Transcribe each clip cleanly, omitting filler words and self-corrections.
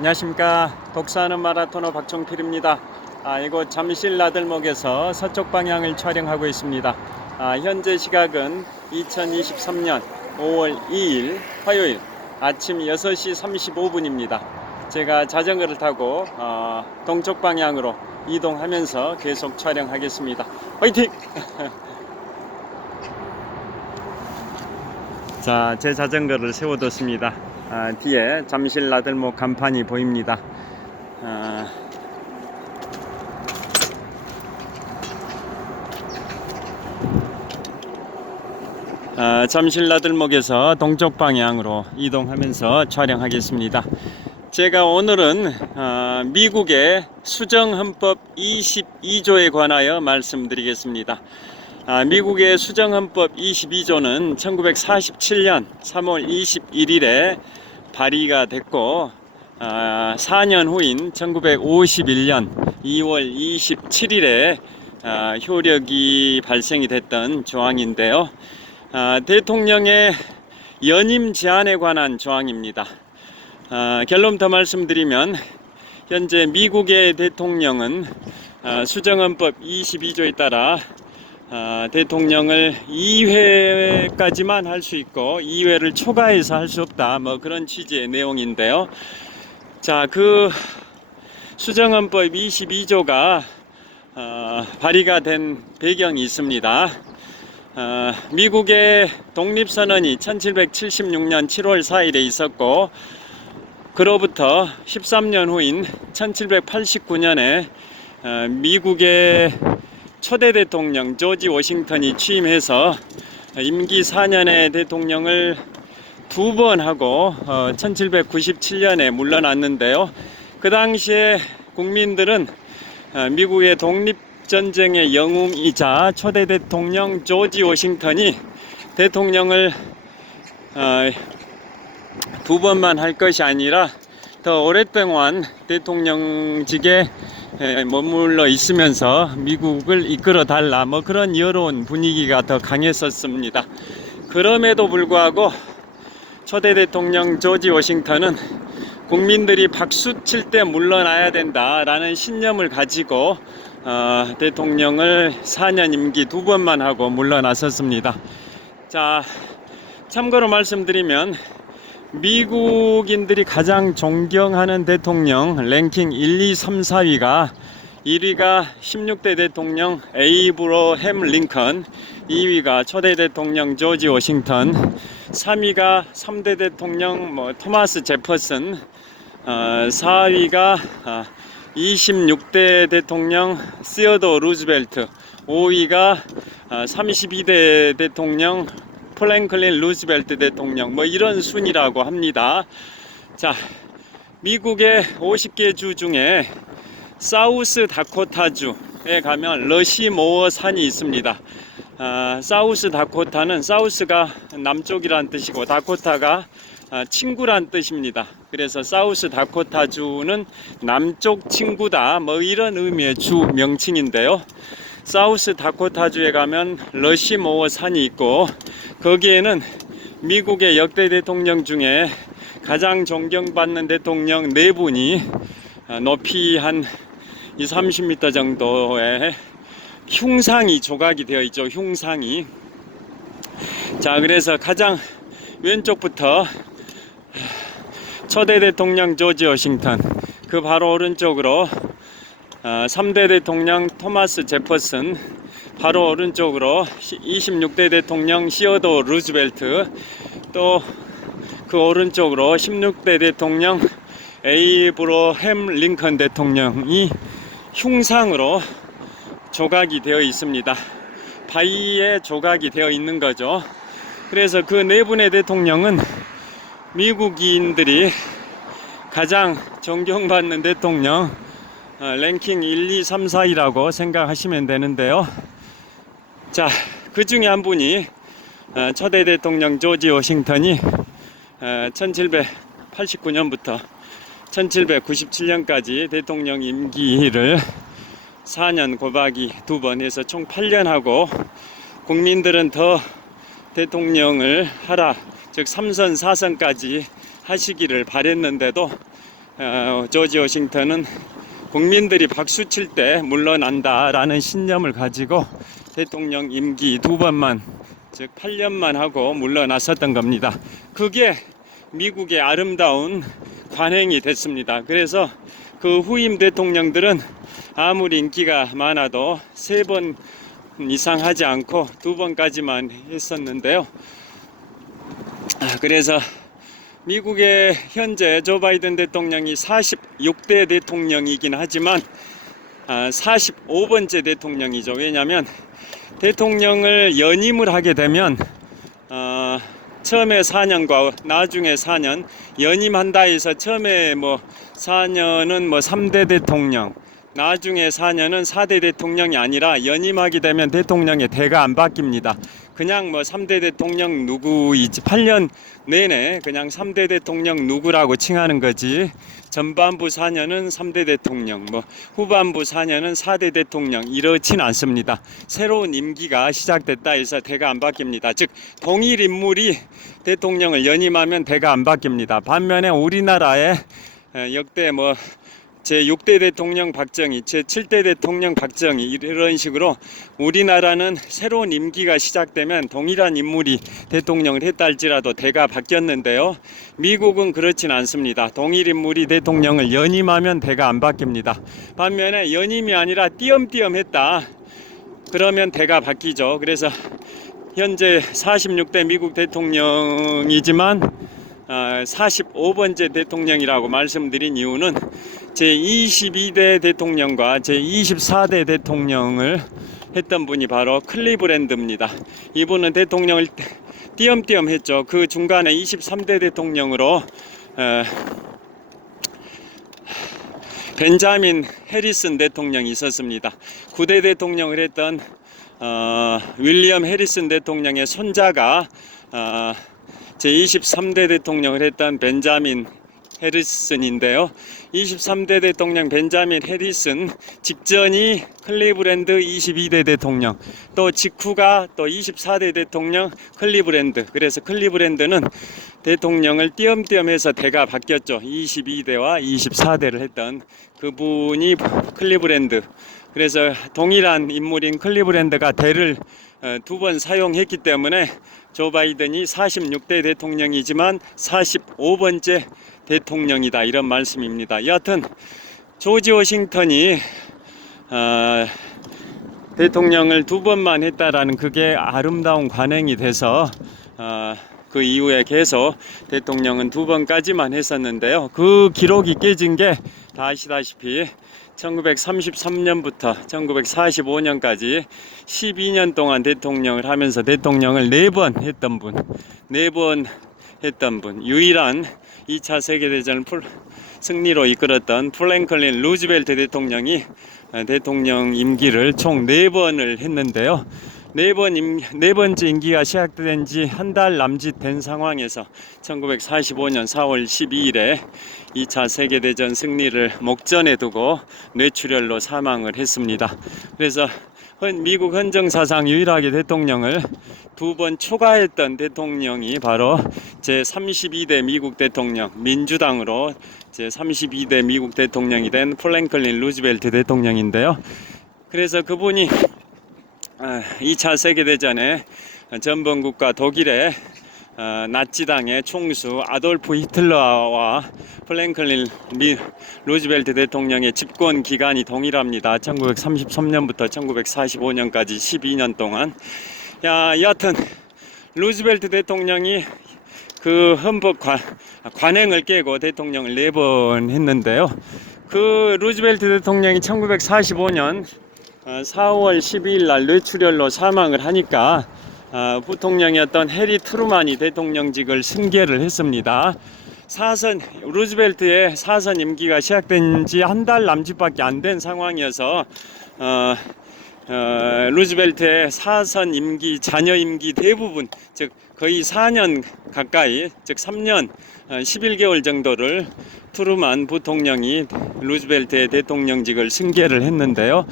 안녕하십니까. 독서하는 마라토너 박종필입니다. 이곳 잠실 나들목에서 서쪽 방향을 촬영하고 있습니다. 현재 시각은 2023년 5월 2일 화요일 아침 6시 35분입니다. 제가 자전거를 타고 동쪽 방향으로 이동하면서 계속 촬영하겠습니다. 화이팅! 자, 제 자전거를 세워뒀습니다. 뒤에 잠실 나들목 간판이 보입니다. 잠실 나들목에서 동쪽 방향으로 이동하면서 촬영하겠습니다. 제가 오늘은 미국의 수정헌법 22조에 관하여 말씀드리겠습니다. 미국의 수정헌법 22조는 1947년 3월 21일에 발의가 됐고 4년 후인 1951년 2월 27일에 효력이 발생이 됐던 조항인데요. 대통령의 연임 제한에 관한 조항입니다. 결론 더 말씀드리면 현재 미국의 대통령은 수정헌법 22조에 따라 대통령을 2회까지만 할 수 있고 2회를 초과해서 할 수 없다, 뭐 그런 취지의 내용인데요. 자, 그 수정헌법 22조가 발의가 된 배경이 있습니다. 미국의 독립선언이 1776년 7월 4일에 있었고 그로부터 13년 후인 1789년에 미국의 초대 대통령 조지 워싱턴이 취임해서 임기 4년의 대통령을 두 번 하고 1797년에 물러났는데요. 그 당시에 국민들은 미국의 독립전쟁의 영웅이자 초대 대통령 조지 워싱턴이 대통령을 두 번만 할 것이 아니라 더 오랫동안 대통령직에 머물러 있으면서 미국을 이끌어 달라, 뭐 그런 여론 분위기가 더 강했었습니다. 그럼에도 불구하고 초대 대통령 조지 워싱턴은 국민들이 박수 칠 때 물러나야 된다라는 신념을 가지고 대통령을 4년 임기 두 번만 하고 물러났었습니다. 자, 참고로 말씀드리면 미국인들이 가장 존경하는 대통령 랭킹 1, 2, 3, 4위가 1위가 16대 대통령 에이브러햄 링컨, 2위가 초대 대통령 조지 워싱턴, 3위가 3대 대통령 토마스 제퍼슨, 4위가 26대 대통령 시어도 루즈벨트, 5위가 32대 대통령 프랭클린 루즈벨트 대통령, 뭐 이런 순이라고 합니다. 자, 미국의 50개 주 중에 사우스 다코타주에 가면 러시모어 산이 있습니다. 사우스 다코타는 사우스가 남쪽이란 뜻이고 다코타가 친구란 뜻입니다. 그래서 사우스 다코타주는 남쪽 친구다, 뭐 이런 의미의 주 명칭인데요. 사우스 다코타주에 가면 러시모어 산이 있고 거기에는 미국의 역대 대통령 중에 가장 존경받는 대통령 4분이 높이 한 20-30m 정도의 흉상이 조각이 되어 있죠. 흉상이. 자, 그래서 가장 왼쪽부터 초대 대통령 조지 워싱턴, 그 바로 오른쪽으로 3대 대통령 토마스 제퍼슨, 바로 오른쪽으로 26대 대통령 시어도 루즈벨트, 또 그 오른쪽으로 16대 대통령 에이브러햄 링컨 대통령이 흉상으로 조각이 되어 있습니다. 바위에 조각이 되어 있는 거죠. 그래서 그 4분의 대통령은 미국인들이 가장 존경받는 대통령 랭킹 1, 2, 3, 4위라고 생각하시면 되는데요. 자, 그 중에 한 분이 초대 대통령 조지 워싱턴이 1789년부터 1797년까지 대통령 임기를 4년 곱하기 2번 해서 총 8년 하고 국민들은 더 대통령을 하라, 즉 3선 4선까지 하시기를 바랬는데도 조지 워싱턴은 국민들이 박수 칠 때 물러난다라는 신념을 가지고 대통령 임기 2번만, 즉 8년만 하고 물러났었던 겁니다. 그게 미국의 아름다운 관행이 됐습니다. 그래서 그 후임 대통령들은 아무리 인기가 많아도 3번 이상 하지 않고 2번까지만 했었는데요. 그래서 미국의 현재 조 바이든 대통령이 46대 대통령이긴 하지만 45번째 대통령이죠. 왜냐하면 대통령을 연임을 하게 되면 처음에 4년과 나중에 4년 연임한다 해서 처음에 4년은 3대 대통령, 나중에 4년은 4대 대통령이 아니라 연임하게 되면 대통령의 대가 안 바뀝니다. 그냥 3대 대통령 누구이지 8년 내내 그냥 3대 대통령 누구라고 칭하는 거지, 전반부 4년은 3대 대통령, 후반부 4년은 4대 대통령 이렇진 않습니다. 새로운 임기가 시작됐다 해서 대가 안 바뀝니다. 즉 동일 인물이 대통령을 연임하면 대가 안 바뀝니다. 반면에 우리나라의 역대 제6대 대통령 박정희, 제7대 대통령 박정희 이런 식으로 우리나라는 새로운 임기가 시작되면 동일한 인물이 대통령을 했다 할지라도 대가 바뀌었는데요. 미국은 그렇진 않습니다. 동일 인물이 대통령을 연임하면 대가 안 바뀝니다. 반면에 연임이 아니라 띄엄띄엄 했다 그러면 대가 바뀌죠. 그래서 현재 46대 미국 대통령이지만 45번째 대통령이라고 말씀드린 이유는 제22대 대통령과 제24대 대통령을 했던 분이 바로 클리브랜드입니다. 이분은 대통령을 띄엄띄엄 했죠. 그 중간에 23대 대통령으로 벤자민 해리슨 대통령이 있었습니다. 9대 대통령을 했던 윌리엄 해리슨 대통령의 손자가 제23대 대통령을 했던 벤자민 해리슨인데요. 23대 대통령 벤자민 해리슨 직전이 클리브랜드 22대 대통령, 또 직후가 또 24대 대통령 클리브랜드. 그래서 클리브랜드는 대통령을 띄엄띄엄 해서 대가 바뀌었죠. 22대와 24대를 했던 그분이 클리브랜드. 그래서 동일한 인물인 클리브랜드가 대를 2번 사용했기 때문에 조 바이든이 46대 대통령이지만 45번째 대통령이다 이런 말씀입니다. 여하튼 조지 워싱턴이 대통령을 2번만 했다라는 그게 아름다운 관행이 돼서 그 이후에 계속 대통령은 2번까지만 했었는데요. 그 기록이 깨진 게 다 아시다시피 1933년부터 1945년까지 12년 동안 대통령을 하면서 대통령을 4번 했던 분, 4번 했던 분, 유일한 2차 세계대전을 승리로 이끌었던 프랭클린 루즈벨트 대통령이 대통령 임기를 총 4번을 했는데요. 네 번째 임기가 시작된 지 한 달 남짓 된 상황에서 1945년 4월 12일에 2차 세계대전 승리를 목전에 두고 뇌출혈로 사망을 했습니다. 그래서 미국 헌정사상 유일하게 대통령을 2번 초과했던 대통령이 바로 제32대 미국 대통령, 민주당으로 제32대 미국 대통령이 된 프랭클린 루즈벨트 대통령인데요. 그래서 그분이 2차 세계대전에 전범국가 독일의 나치당의 총수 아돌프 히틀러와 프랭클린 루즈벨트 대통령의 집권 기간이 동일합니다. 1933년부터 1945년까지 12년 동안. 여하튼 루즈벨트 대통령이 그 헌법 관행을 깨고 대통령을 4번 했는데요. 그 루즈벨트 대통령이 1945년 4월 12일 날 뇌출혈로 사망을 하니까 부통령이었던 해리 트루만이 대통령직을 승계를 했습니다. 루즈벨트의 사선 임기가 시작된 지 한 달 남짓밖에 안 된 상황이어서 루즈벨트의 사선 임기, 잔여 임기 대부분, 즉 거의 4년 가까이, 즉 3년 11개월 정도를 트루만 부통령이 루즈벨트의 대통령직을 승계를 했는데요.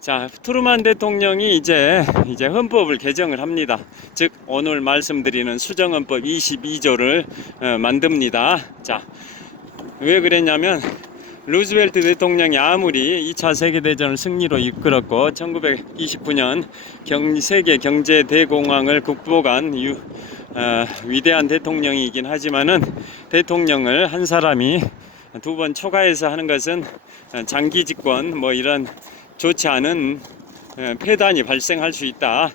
자, 트루만 대통령이 이제 헌법을 개정을 합니다. 즉 오늘 말씀드리는 수정헌법 22조를 만듭니다. 자, 왜 그랬냐면 루즈벨트 대통령이 아무리 2차 세계대전을 승리로 이끌었고 1929년 세계 경제 대공황을 극복한 위대한 대통령이긴 하지만은 대통령을 한 사람이 두 번 초과해서 하는 것은 장기 집권 뭐 이런 좋지 않은 폐단이 발생할 수 있다.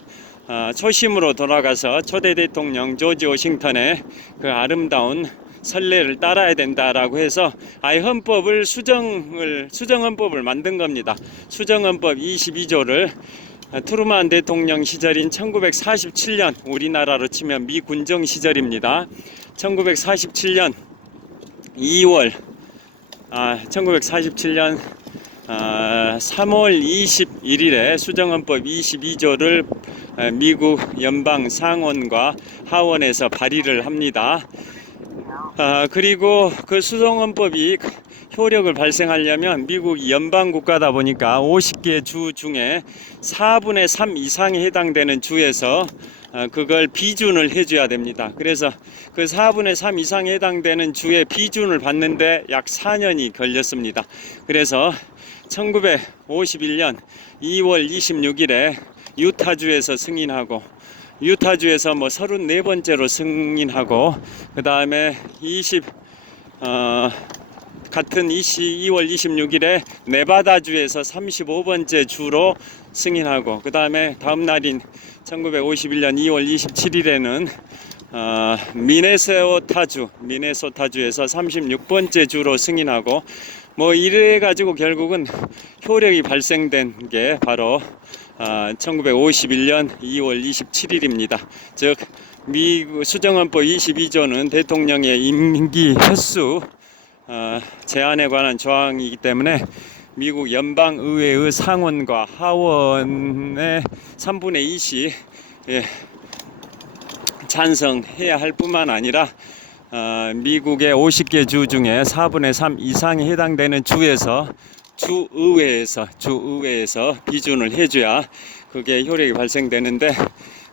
초심으로 돌아가서 초대 대통령 조지 워싱턴의 그 아름다운 선례를 따라야 된다라고 해서 아예 헌법을 수정헌법을 만든 겁니다. 수정헌법 22조를 트루만 대통령 시절인 1947년, 우리나라로 치면 미군정 시절입니다. 1947년 2월 3월 21일에 수정헌법 22조를 미국 연방 상원과 하원에서 발의를 합니다. 그리고 그 수정헌법이 효력을 발생하려면 미국 연방 국가다 보니까 50개 주 중에 4분의 3 이상에 해당되는 주에서 그걸 비준을 해줘야 됩니다. 그래서 그 4분의 3 이상에 해당되는 주의 비준을 받는데 약 4년이 걸렸습니다. 그래서 1951년 2월 26일에 유타주에서 승인하고 유타주에서 뭐 34번째로 승인하고 그 다음에 같은 2월 26일에 네바다주에서 35번째 주로 승인하고 그 다음에 다음 날인 1951년 2월 27일에는 미네소타주에서 36번째 주로 승인하고 뭐 이래 가지고 결국은 효력이 발생된 게 바로 1951년 2월 27일입니다. 즉 미국 수정헌법 22조는 대통령의 임기 횟수 제한에 관한 조항이기 때문에 미국 연방의회의 상원과 하원의 3분의 2씩 찬성해야 할 뿐만 아니라 미국의 50개 주 중에 4분의 3 이상에 해당되는 주에서 주의회에서 비준을 해줘야 그게 효력이 발생되는데,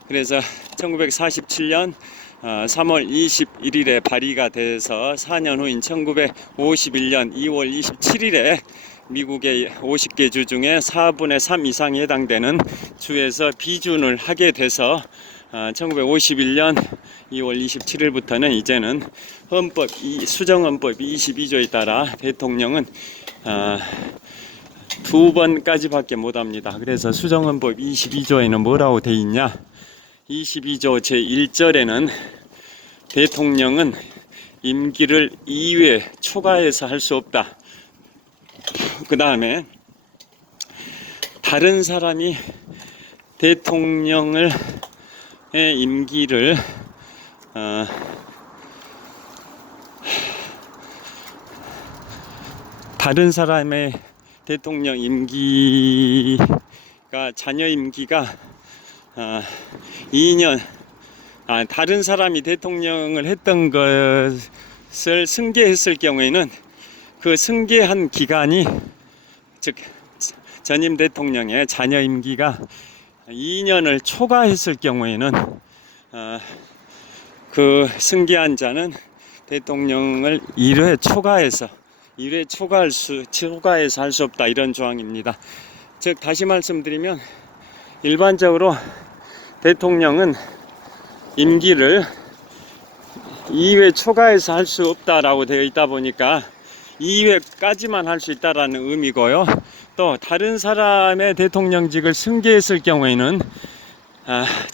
그래서 1947년 3월 21일에 발의가 돼서 4년 후인 1951년 2월 27일에 미국의 50개 주 중에 4분의 3 이상에 해당되는 주에서 비준을 하게 돼서 1951년 2월 27일부터는 이제는 수정헌법 22조에 따라 대통령은 2번까지밖에 못합니다. 그래서 수정헌법 22조에는 뭐라고 돼 있냐? 22조 제1절에는 대통령은 임기를 2회 초과해서 할 수 없다. 그 다음에 다른 사람이 대통령의 임기를 다른 사람의 대통령 임기가 자녀 임기가 2년 다른 사람이 대통령을 했던 것을 승계했을 경우에는 그 승계한 기간이 즉 전임 대통령의 자녀 임기가 2년을 초과했을 경우에는 그 승계한 자는 대통령을 1회 초과해서 할 수 없다, 이런 조항입니다. 즉 다시 말씀드리면 일반적으로 대통령은 임기를 2회 초과해서 할 수 없다라고 되어 있다 보니까 2회까지만 할 수 있다라는 의미고요. 또 다른 사람의 대통령직을 승계했을 경우에는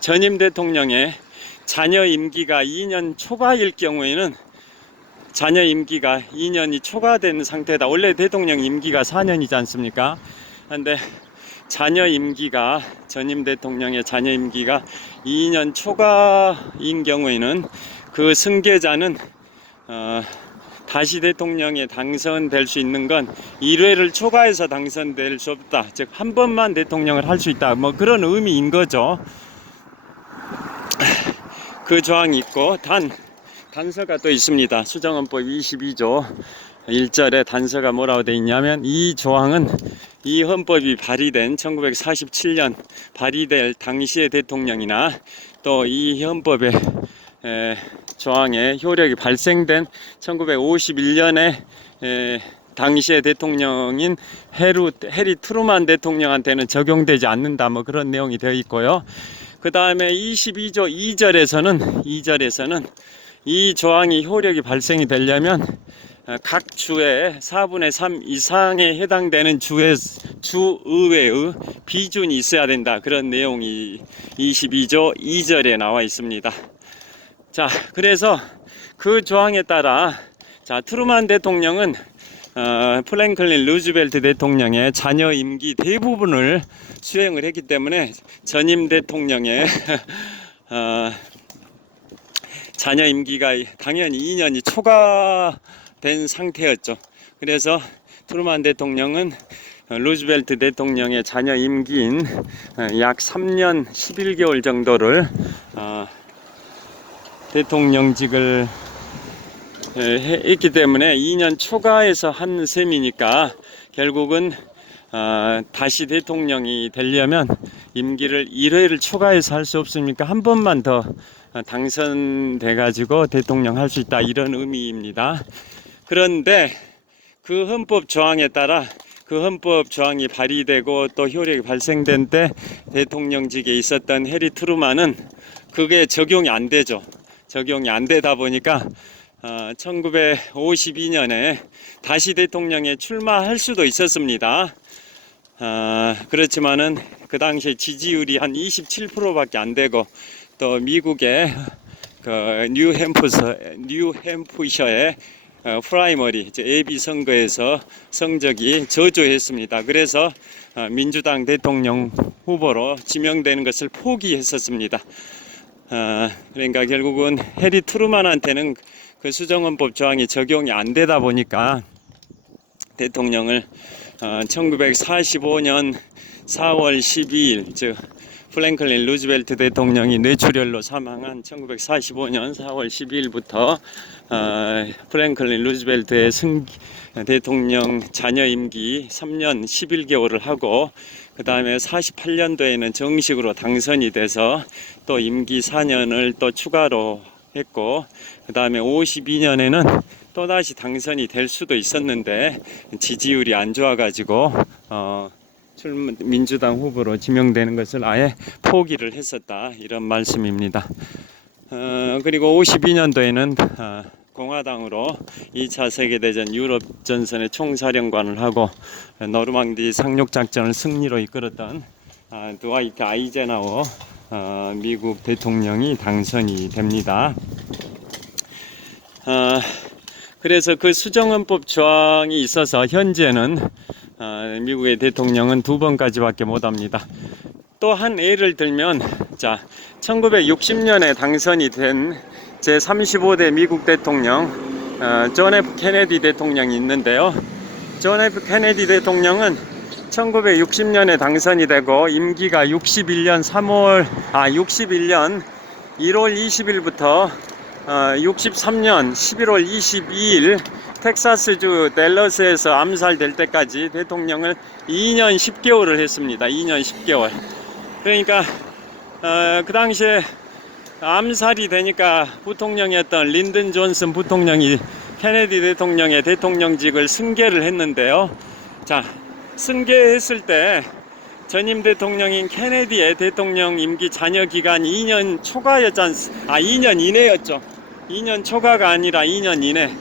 전임 대통령의 자녀 임기가 2년 초과일 경우에는 자녀 임기가 2년이 초과된 상태다. 원래 대통령 임기가 4년이지 않습니까? 그런데 전임 대통령의 자녀 임기가 2년 초과인 경우에는 그 승계자는 다시 대통령에 당선될 수 있는 건 1회를 초과해서 당선될 수 없다. 즉 한 번만 대통령을 할 수 있다. 뭐 그런 의미인 거죠. 그 조항이 있고 단서가 또 있습니다. 수정헌법 22조 1절에 단서가 뭐라고 되어 있냐면, 이 조항은 이 헌법이 발의된 1947년 발의될 당시의 대통령이나 또 이 헌법에 조항의 효력이 발생된 1951년에 당시의 대통령인 해리 트루만 대통령한테는 적용되지 않는다, 뭐 그런 내용이 되어 있고요. 그 다음에 22조 2절에서는 이 조항이 효력이 발생이 되려면 각 주의 4분의 3 이상에 해당되는 주의회의 비준이 있어야 된다, 그런 내용이 22조 2절에 나와 있습니다. 자, 그래서 그 조항에 따라 자, 트루만 대통령은 프랭클린 루즈벨트 대통령의 자녀 임기 대부분을 수행을 했기 때문에 전임 대통령의 자녀 임기가 당연히 2년이 초과된 상태였죠. 그래서 트루만 대통령은 루즈벨트 대통령의 자녀 임기인 약 3년 11개월 정도를 대통령직을 했기 때문에 2년 초과해서 한 셈이니까 결국은 다시 대통령이 되려면 임기를 1회를 초과해서 할 수 없으니까 한 번만 더 당선돼 가지고 대통령 할 수 있다, 이런 의미입니다. 그런데 그 헌법 조항에 따라 그 헌법 조항이 발의되고 또 효력이 발생된 때 대통령직에 있었던 해리 트루만은 그게 적용이 안 되죠. 적용이 안 되다 보니까 1952년에 다시 대통령에 출마할 수도 있었습니다. 그렇지만은 그 당시에 지지율이 한 27%밖에 안 되고 또 미국의 그 뉴햄프셔의 프라이머리 예비 선거에서 성적이 저조했습니다. 그래서 민주당 대통령 후보로 지명되는 것을 포기했었습니다. 그러니까 결국은 해리 트루만한테는 그 수정헌법 조항이 적용이 안 되다 보니까 대통령을 1945년 4월 12일 즉 프랭클린 루즈벨트 대통령이 뇌출혈로 사망한 1945년 4월 12일부터 프랭클린 루즈벨트의 대통령 자녀 임기 3년 11개월을 하고 그 다음에 48년도에는 정식으로 당선이 돼서 또 임기 4년을 또 추가로 했고 그 다음에 52년에는 또다시 당선이 될 수도 있었는데 지지율이 안 좋아가지고 민주당 후보로 지명되는 것을 아예 포기를 했었다, 이런 말씀입니다. 그리고 52년도에는 공화당으로 2차 세계대전 유럽 전선의 총사령관을 하고 노르망디 상륙작전을 승리로 이끌었던 드와이트 아이젠하워 미국 대통령이 당선이 됩니다. 그래서 그 수정헌법 조항이 있어서 현재는 미국의 대통령은 2번까지밖에 못합니다. 또 한 예를 들면, 자, 1960년에 당선이 된 제35대 미국 대통령 존 F 케네디 대통령이 있는데요. 존 F 케네디 대통령은 1960년에 당선이 되고 임기가 61년 1월 20일부터 63년 11월 22일 텍사스주 댈러스에서 암살될 때까지 대통령을 2년 10개월을 했습니다. 2년 10개월. 그러니까 그 당시에 암살이 되니까 부통령이었던 린든 존슨 부통령이 케네디 대통령의 대통령직을 승계를 했는데요. 자, 승계했을 때 전임 대통령인 케네디의 대통령 임기 잔여 기간이 2년 초과였지 않습니까? 2년 이내였죠. 2년 초과가 아니라 2년 이내.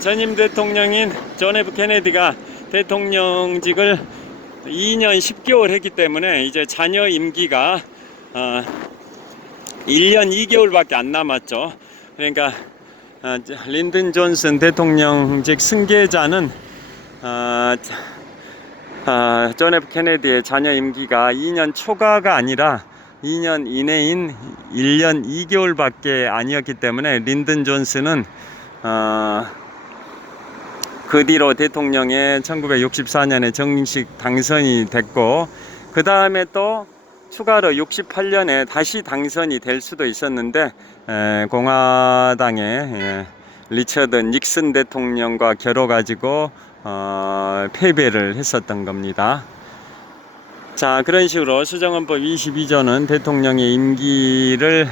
전임 대통령인 존 F 케네디가 대통령직을 2년 10개월 했기 때문에 이제 잔여 임기가 1년 2개월밖에 안 남았죠. 그러니까 린든 존슨 대통령직 승계자는 존 F 케네디의 자녀 임기가 2년 초과가 아니라 2년 이내인 1년 2개월밖에 아니었기 때문에 린든 존슨은 그 뒤로 대통령에 1964년에 정식 당선이 됐고 그 다음에 또 추가로 68년에 다시 당선이 될 수도 있었는데 공화당의 리처드 닉슨 대통령과 겨뤄가지고 패배를 했었던 겁니다. 자, 그런 식으로 수정헌법 22조는 대통령의 임기를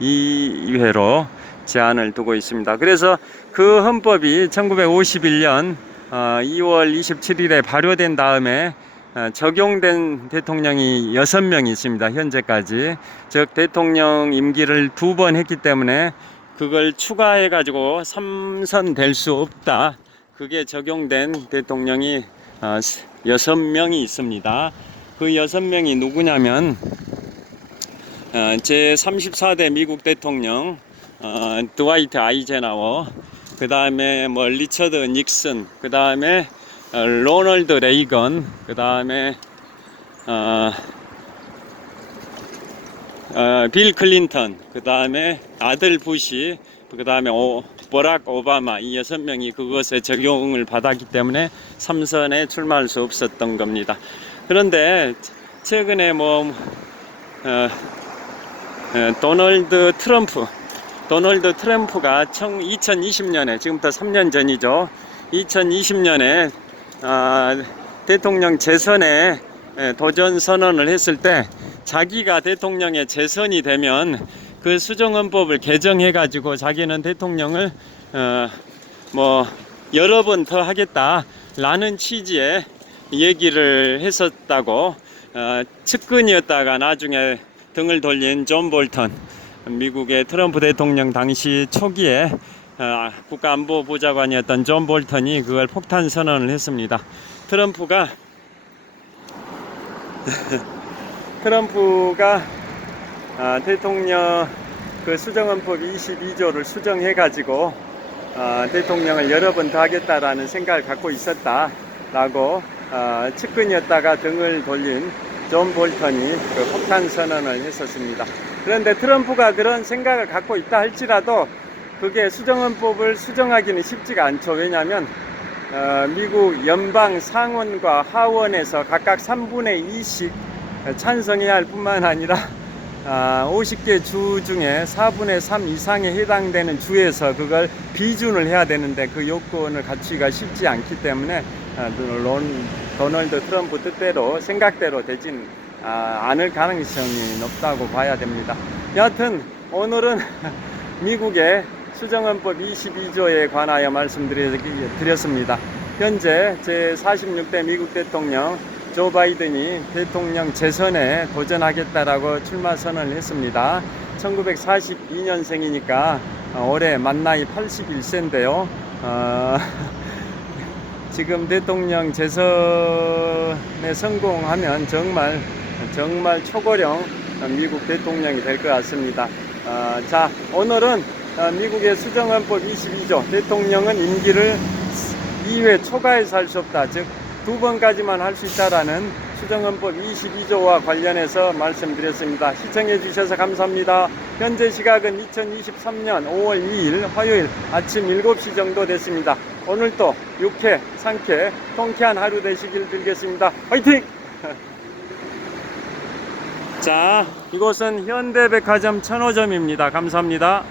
2회로 제한을 두고 있습니다. 그래서 그 헌법이 1951년 2월 27일에 발효된 다음에 적용된 대통령이 6명이 있습니다. 현재까지. 즉 대통령 임기를 2번 했기 때문에 그걸 추가해 가지고 3선 될 수 없다. 그게 적용된 대통령이 6명이 있습니다. 그 6명이 누구냐면 제 34대 미국 대통령 드와이트 아이젠하워, 그 다음에 뭐 리처드 닉슨, 그 다음에 로널드 레이건, 그 다음에 빌 클린턴, 그 다음에 아들 부시, 그 다음에 버락 오바마, 이 6명이 그것에 적용을 받았기 때문에 3선에 출마할 수 없었던 겁니다. 그런데 최근에 도널드 트럼프가 2020년에, 지금부터 3년 전이죠. 2020년에 대통령 재선에 도전 선언을 했을 때 자기가 대통령에 재선이 되면 그 수정헌법을 개정해 가지고 자기는 대통령을 여러 번 더 하겠다라는 취지의 얘기를 했었다고, 측근이었다가 나중에 등을 돌린 존 볼턴, 미국의 트럼프 대통령 당시 초기에 국가안보보좌관이었던 존 볼턴이 그걸 폭탄 선언을 했습니다. 트럼프가 대통령 그 수정헌법 22조를 수정해 가지고 대통령을 여러 번 더 하겠다라는 생각을 갖고 있었다라고 측근이었다가 등을 돌린 존 볼턴이 그 폭탄 선언을 했었습니다. 그런데 트럼프가 그런 생각을 갖고 있다 할지라도 그게 수정헌법을 수정하기는 쉽지가 않죠. 왜냐하면 미국 연방 상원과 하원에서 각각 3분의 2씩 찬성해야 할 뿐만 아니라 50개 주 중에 4분의 3 이상에 해당되는 주에서 그걸 비준을 해야 되는데 그 요건을 갖추기가 쉽지 않기 때문에 도널드 트럼프 뜻대로, 생각대로 되진 않을 가능성이 높다고 봐야 됩니다. 여하튼 오늘은 미국의 수정헌법 22조에 관하여 말씀드렸습니다. 현재 제46대 미국 대통령 조 바이든이 대통령 재선에 도전하겠다라고 출마 선언을 했습니다. 1942년생이니까 올해 만 나이 81세인데요. 지금 대통령 재선에 성공하면 정말 초고령 미국 대통령이 될 것 같습니다. 자, 오늘은 미국의 수정헌법 22조, 대통령은 임기를 2회 초과해서 할 수 없다, 즉 2번까지만 할 수 있다라는 수정헌법 22조와 관련해서 말씀드렸습니다. 시청해 주셔서 감사합니다. 현재 시각은 2023년 5월 2일 화요일 아침 7시 정도 됐습니다. 오늘도 유쾌, 상쾌, 통쾌한 하루 되시길 빌겠습니다. 화이팅! 자, 이곳은 현대백화점 천호점입니다. 감사합니다.